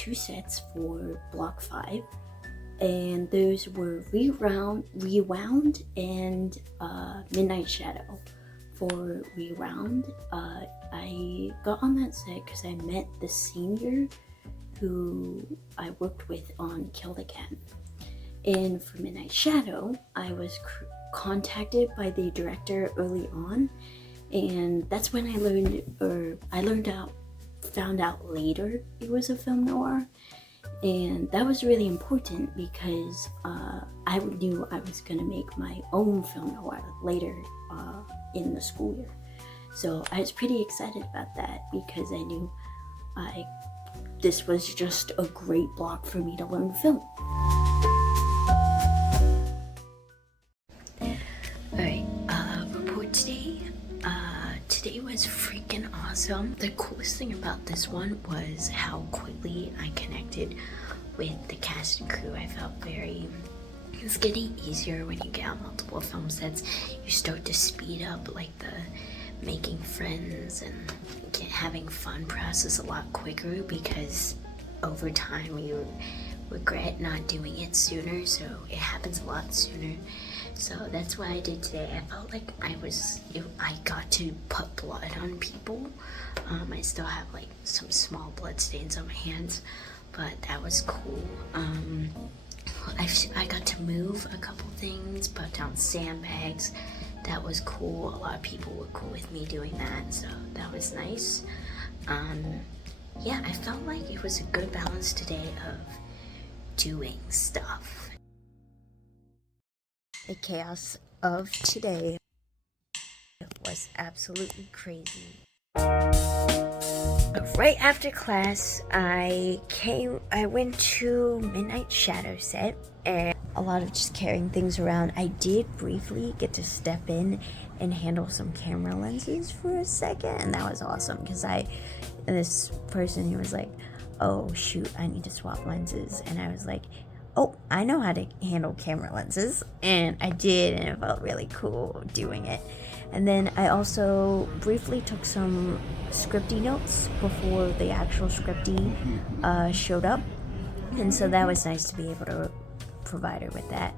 2 sets for Block 5, and those were Rewound and Midnight Shadow. For Rewound, I got on that set because I met the senior who I worked with on Kill the Cat. And for Midnight Shadow, I was contacted by the director early on, and that's when found out later it was a film noir. And that was really important because I knew I was going to make my own film noir later in the school year. So I was pretty excited about that because I knew this was just a great block for me to learn film. Alright, report today. Today was freaking awesome. The coolest thing about this one was how quickly I connected with the cast and crew. I felt it's getting easier when you get on multiple film sets. You start to speed up like the making friends and having fun process a lot quicker, because over time you regret not doing it sooner, so it happens a lot sooner. So that's what I did today. I felt like I got to put blood on people. I still have like some small blood stains on my hands, but that was cool. I got to move a couple things, put down sandbags. That was cool. A lot of people were cool with me doing that, so that was nice. Yeah, I felt like it was a good balance today of doing stuff. The chaos of today was absolutely crazy. Right after class, I went to Midnight Shadow set, and a lot of just carrying things around. I did briefly get to step in and handle some camera lenses for a second, and that was awesome because this person, he was like, oh shoot, I need to swap lenses, and I was like, oh, I know how to handle camera lenses, and I did, and it felt really cool doing it. And then I also briefly took some scripty notes before the actual scripty showed up, and so that was nice to be able to provide her with that.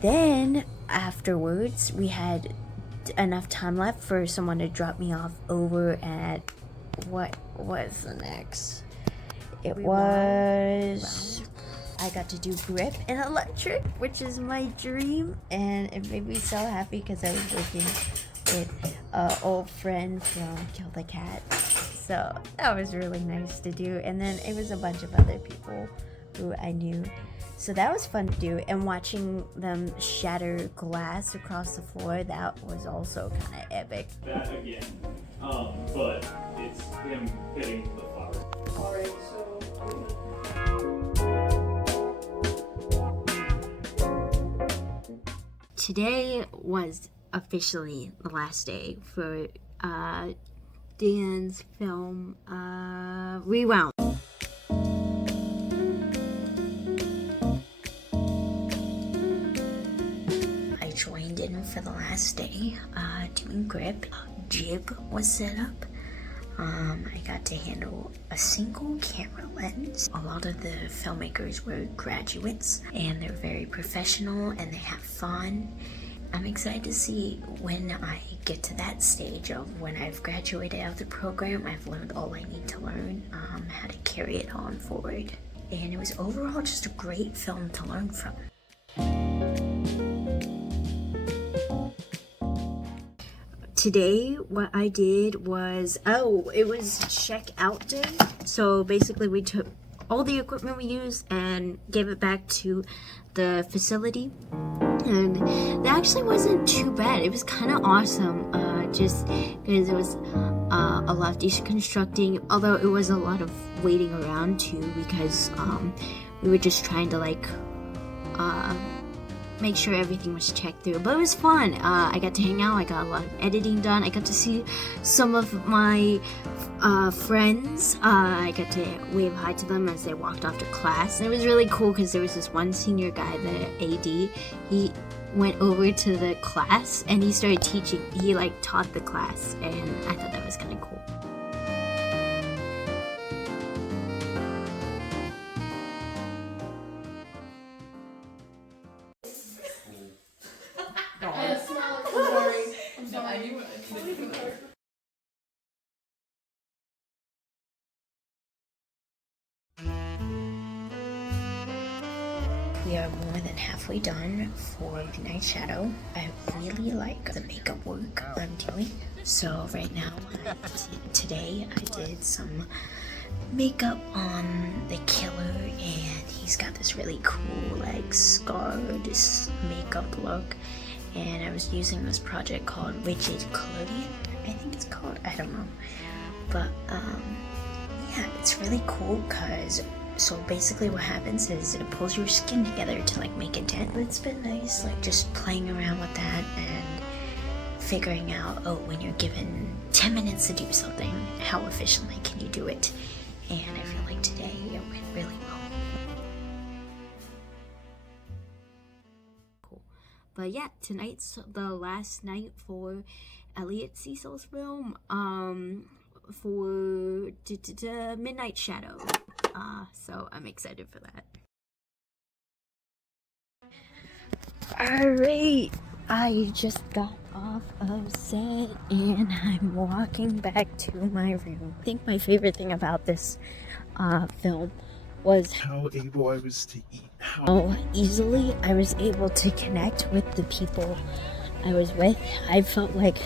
Then afterwards, we had enough time left for someone to drop me off over at, what was the next? It was, I got to do grip and electric, which is my dream, and it made me so happy because I was working with an old friend from Kill the Cat, so that was really nice to do. And then it was a bunch of other people who I knew, so that was fun to do. And watching them shatter glass across the floor, that was also kind of epic. That again, but it's him hitting the flower. Alright, so today was officially the last day for Dan's film Rewound. I joined in for the last day doing grip. Jib was set up. I got to handle a single camera lens. A lot of the filmmakers were graduates, and they're very professional and they have fun. I'm excited to see when I get to that stage of when I've graduated out of the program. I've learned all I need to learn, how to carry it on forward. And it was overall just a great film to learn from. Today, what I did was, it was check out day. So basically we took all the equipment we used and gave it back to the facility. And that actually wasn't too bad. It was kind of awesome, just because it was a lot of deconstructing, although it was a lot of waiting around too, because we were just trying to make sure everything was checked through. But it was fun. I got to hang out. I got a lot of editing done. I got to see some of my friends. I got to wave hi to them as they walked off to class. And it was really cool because there was this one senior guy, the AD. He went over to the class and he started teaching. He taught the class, and I thought that was kind of cool. halfway done for Midnight Shadow. I really like the makeup work I'm doing. So right now, today I did some makeup on the killer, and he's got this really cool like scarred makeup look. And I was using this project called Rigid Coloring, I think it's called, I don't know. But yeah, it's really cool because so basically what happens is it pulls your skin together to like make a dent. It's been nice like just playing around with that and figuring out, oh, when you're given 10 minutes to do something, how efficiently can you do it? And I feel like today it went really well. Cool. But yeah, tonight's the last night for Elliot Cecil's film for Midnight Shadow. So I'm excited for that. Alright, I just got off of set and I'm walking back to my room. I think my favorite thing about this film was how able I was to eat, how easily I was able to connect with the people I was with. I felt like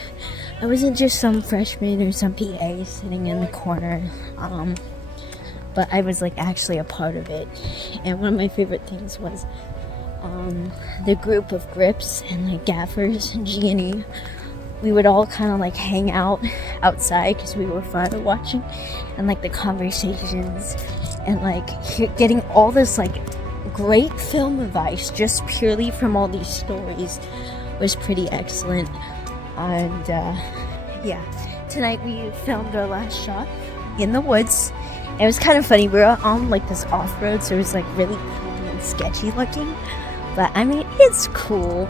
I wasn't just some freshman or some PA sitting in the corner, but I was like actually a part of it. And one of my favorite things was the group of grips and like gaffers and G&E. We would all kind of like hang out outside because we were fun at watching, and like the conversations and like getting all this like great film advice just purely from all these stories was pretty excellent. And yeah, tonight we filmed our last shot in the woods. It was kind of funny. We were on like this off-road, so it was like really creepy and sketchy looking, but I mean, it's cool.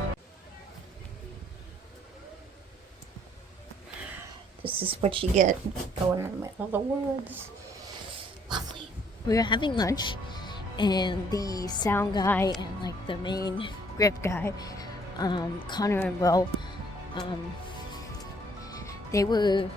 This is what you get going in the middle of the woods. Lovely. We were having lunch, and the sound guy and like the main grip guy, Connor and Will, they were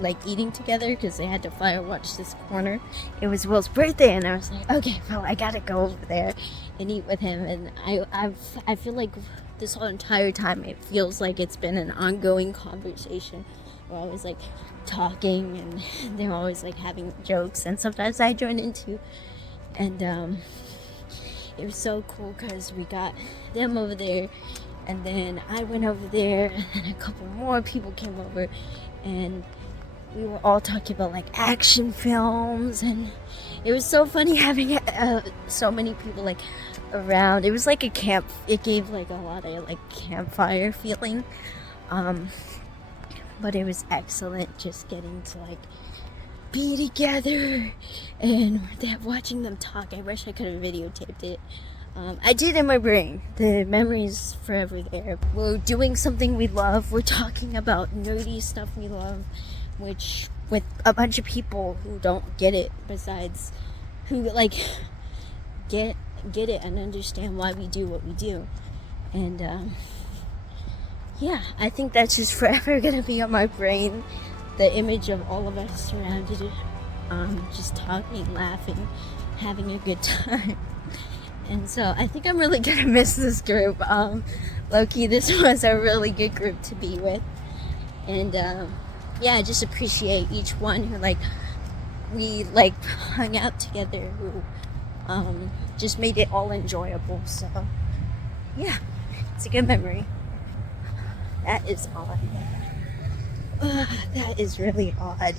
like eating together because they had to fire watch this corner. It was Will's birthday, and I was like, okay, well, I gotta go over there and eat with him. And I feel like this whole entire time it feels like it's been an ongoing conversation. We're always like talking, and they're always like having jokes, and sometimes I join in too. And it was so cool because we got them over there, and then I went over there, and then a couple more people came over, and we were all talking about like action films, and it was so funny having so many people like around. It was like a camp. It gave like a lot of like campfire feeling. But it was excellent just getting to like be together and watching them talk. I wish I could have videotaped it. I did in my brain. The memory's forever there. We're doing something we love. We're talking about nerdy stuff we love, which with a bunch of people who don't get it, besides who like get it and understand why we do what we do. And yeah, I think that's just forever gonna be on my brain. The image of all of us surrounded, just talking, laughing, having a good time. And so I think I'm really gonna miss this group. Low-key, this was a really good group to be with. And yeah, I just appreciate each one who like we like hung out together, who just made it all enjoyable. So yeah, it's a good memory. That is odd. That is really odd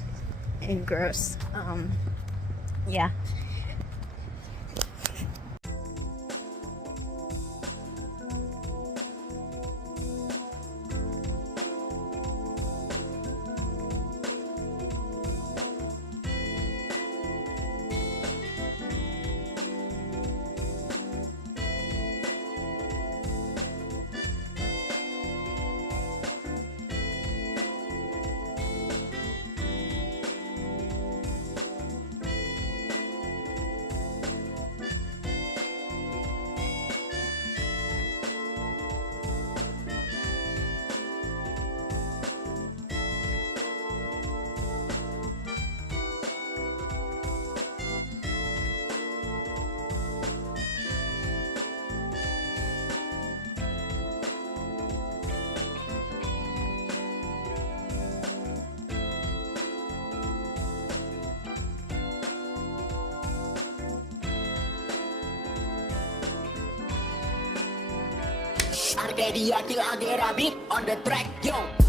and gross. Yeah. Arcadia till I get a beat on the track, yo.